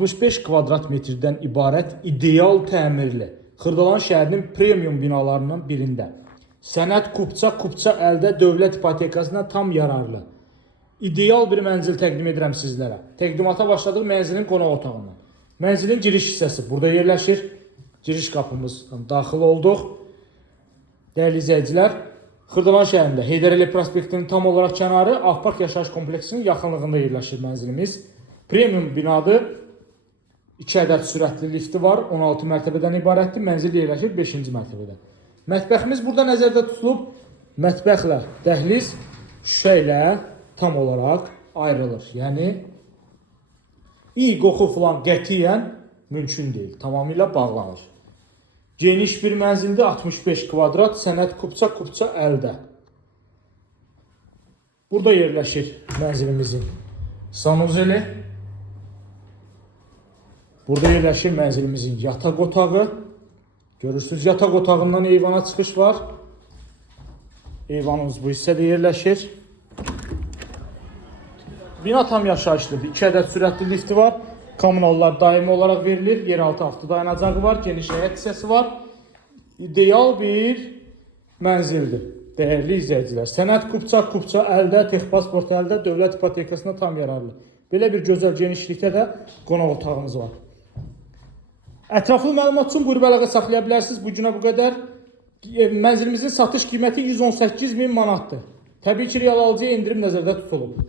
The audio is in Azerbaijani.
65 kvadrat metrdən ibarət ideal təmirli Xırdalan şəhərinin premium binalarından birində. Sənəd kupça əldə dövlət ipotekasına tam yararlı. İdeal bir mənzil təqdim edirəm sizlərə. Təqdimata başladıq mənzilin qonaq otağından. Mənzilin giriş hissəsi burada yerləşir. Giriş qapımızdan daxil olduq. Dəyərli izləyicilər, Xırdalan şəhərində Heydər Əliyev prospektinin tam olaraq kənarı Avpark yaşayış kompleksinin yaxınlığında yerləşir mənzilimiz. Premium binadır. 2 ədəd sürətli lifti var. 16 mərtəbədən ibarətdir. Mənzil yerləşir 5-ci mərtəbədə. Mətbəximiz burada nəzərdə tutulub. Mətbəxlə dəhliz şüşə ilə tam olaraq ayrılır. Yəni iyi qoxu falan qətiyyən mümkün deyil. Tamamilə bağlanır. Geniş bir mənzildə 65 kvadrat, sənəd kupça əldə. Burada yerləşir mənzilimizin sanuzeli. Burada yerləşir mənzilimizin yataq otağı. Görürsünüz, yataq otağından eyvana çıxış var. Eyvanımız bu hissədə yerləşir. Bina tam yaşayışlıdır. 2 ədəd sürətli lifti var. Kommunallar daimi olaraq verilir. Yeraltı avto dayanacağı var. Geniş həyət hissəsi var. İdeal bir mənzildir. Dəyərli izləyicilər. Sənəd kupça əldə, texpasport əldə, dövlət ipotekasına tam yararlı. Belə bir gözəl genişlikdə də qonaq otağımız var. Ətraflı məlumat üçün buyurub əlaqə saxlaya bilərsiniz. Bu günə bu qədər. Mənzilimizin satış qiyməti 118.000 manatdır. Təbii ki, real alıcıya endirim nəzərdə tutulub.